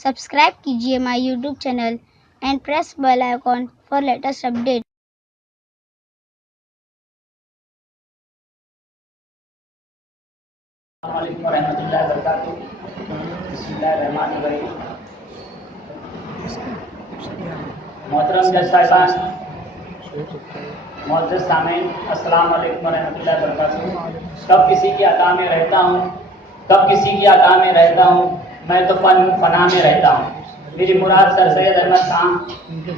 Subscribe कीजिए my YouTube channel and press bell icon for latest update. अस्सलामुअलैकुम वरहमतुल्लाहि वबरकातुहू। बिस्मिल्लाहिर्रहमानिर्रहीम। मोहतरम जज साहिबान, मोअज़्ज़ज़ सामीन, अस्सलामु अलैकुम वरहमतुल्लाहि वबरकातुहू। कब किसी की अता में रहता हूँ, कब किसी की अता में रहता हूँ, मैं तो फना में रहता हूँ। मेरी मुराद सर सैयद अहमद खान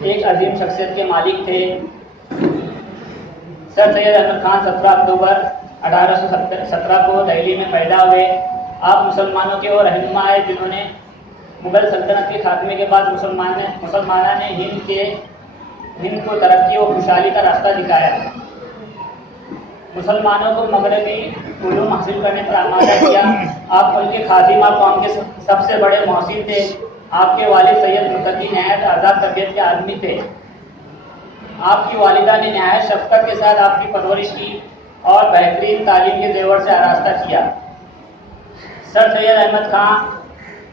एक अजीम शख्सियत के मालिक थे। सर सैयद अहमद खान 17 अक्टूबर 1817 को दिल्ली में पैदा हुए। आप मुसलमानों के वो रहनुमा है जिन्होंने मुगल सल्तनत के खात्मे के बाद मुसलमानों ने हिंद को तरक्की और खुशहाली का रास्ता दिखाया। मुसलमानों को मगरबी उलूम हासिल करने पर आमादा किया। आप उनके खादिम और कौम के सबसे बड़े मोहसिन थे। आपके वालिद सैयद मुतकी नहायत आज़ाद तबीयत के आदमी थे। आपकी वालिदा ने नहायत शफ़क़त के साथ आपकी परवरिश की और बेहतरीन तालीम के जेवर से आरास्ता किया। सर सैयद अहमद खान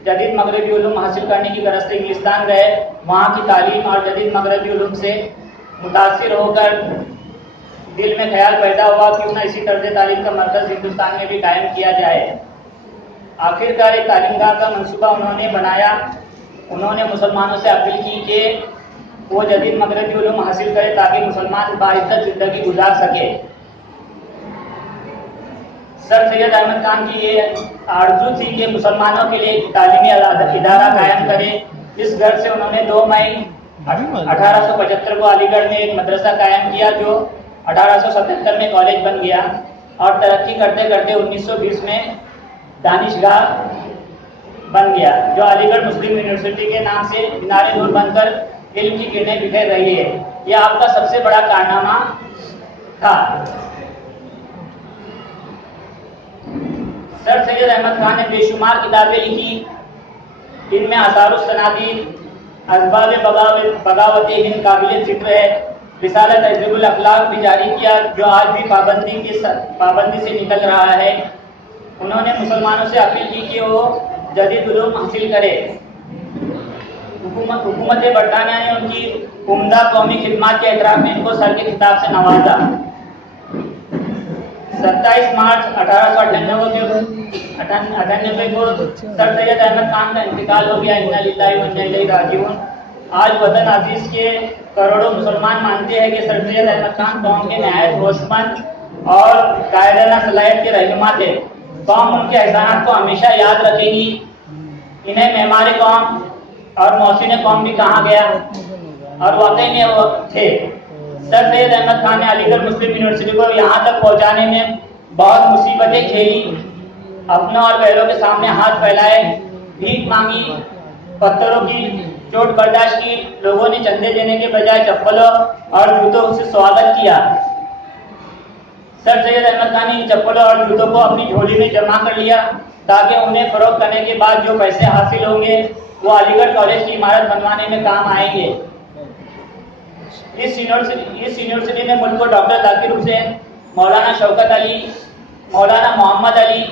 जदीद मगरबी उलूम हासिल करने की गरज से इंग्लिस्तान गए। वहाँ की तालीम और जदीद मगरबी उलूम से मुतासिर होकर दिल में ख्याल पैदा हुआ क्यों न इसी तर्ज तालीम का मरकज़ हिंदुस्तान में भी कायम किया जाए। आखिरकार एक तालीमगाह का मंसूबा उन्होंने बनाया। उन्होंने मुसलमानों से अपील की कि वो जदीद मगरबी उलूम हासिल करे ताकि मुसलमान बाइज़्ज़त ज़िंदगी गुजार सके। सर सैयद अहमद खान की ये आरज़ू थी कि मुसलमानों के लिए एक तालीमी इदारा कायम करें। इस घर से उन्होंने 2 मई 1875 को अलीगढ़ में एक मदरसा कायम किया जो 1877 में कॉलेज बन गया और तरक्की करते करते 1920 में दानिशगाह बन गया जो अलीगढ़ मुस्लिम यूनिवर्सिटी के नाम से मीनारे नूर बनकर इल्म की किरणें बिखेर रही है। यह आपका सबसे बड़ा कारनामा था। सर सैयद अहमद खान ने बेशुमार किताबें लिखी। इनमें आसारुस सनादी, असबाब बगावत हिंद काबिल जिक्र है। रिसालत तहज़ीबुल अखलाक भी जारी किया जो आज भी पाबंदी से निकल रहा है। उन्होंने मुसलमानों से अपील की कि वो जदीद उलूम हासिल करे। हुकूमत बरतानिया ने उनकी उम्दा कौमी खिदमत के एतराफ़ में इनको सर के खिताब से नवाजा। 27 मार्च 1898 को सर सैयद अहमद खान का इंतकाल हो गया। इन्ना लिल्लाहि व इन्ना इलैहि राजिऊन। आज वतन अजीज के करोड़ों मुसलमान मानते हैं कि सर सैयद अहमद खान कौम के नहायत होशमंद और कायदाना सलाहियत के रहनुमा थे। कौम उनके एहसानात को हमेशा याद रखेगी। इन्हें मेहमान कौम और मोहसिन कौम भी कहा गया और वाकई में वो थे। सर सैयद अहमद खान ने अलीगढ़ मुस्लिम यूनिवर्सिटी को यहाँ तक पहुँचाने में बहुत मुसीबतें झेली। अपनों और गैरों के सामने हाथ फैलाए, भीख मांगी, पत्थरों की चोट बर्दाश्त की। लोगों ने चंदे देने के बजाय चप्पलों और जूतों से स्वागत किया। सर सैयद अहमद खान ने इन चप्पलों और जूतों को अपनी झोली में जमा कर लिया ताकि उन्हें फरोख्त करने के बाद जो पैसे हासिल होंगे वो अलीगढ़ कॉलेज की इमारत बनवाने में काम आएंगे। इस यूनिवर्सिटी ने मुल्क को डॉक्टर जाकिर हुसैन, मौलाना शौकत अली, मौलाना मोहम्मद अली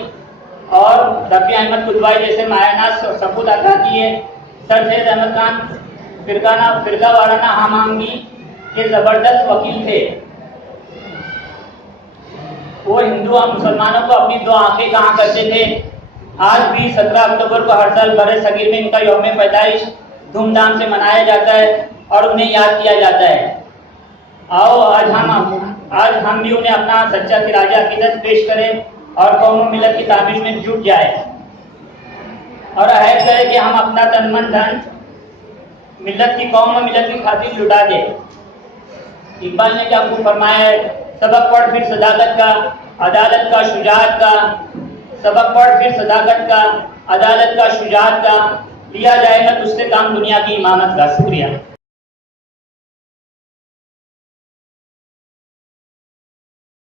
और रफ़ी अहमद कुतवाई जैसे मायनाज सपूत अता किए। सर सैयद अहमद खान फिरका वाराना हम आहंगी के ज़बरदस्त वकील थे। वो हिंदू और मुसलमानों को अपनी 2 आंखें कहा करते थे। आज भी 17 अक्टूबर को हर साल बड़े सगीर में इनका यौम पैदाइश धूमधाम से मनाया जाता है और उन्हें याद किया जाता है। आओ आज हम भी उन्हें अपना सच्चा खिराज अकीदत पेश करें और कौम और मिलत की तामीर में जुट जाए और अहद करें कि हम अपना तन मन धन मिलत की कौम और मिलत की खातिर लुटा दें। इकबाल ने क्या खूब फरमाया है, सबक पढ़ फिर सदाकत का, अदालत का, शुजाअत का। सबक पढ़ फिर सदाकत का, अदालत का, शुजाअत का। लिया जाएगा तुझसे काम दुनिया की इमामत का। शुक्रिया।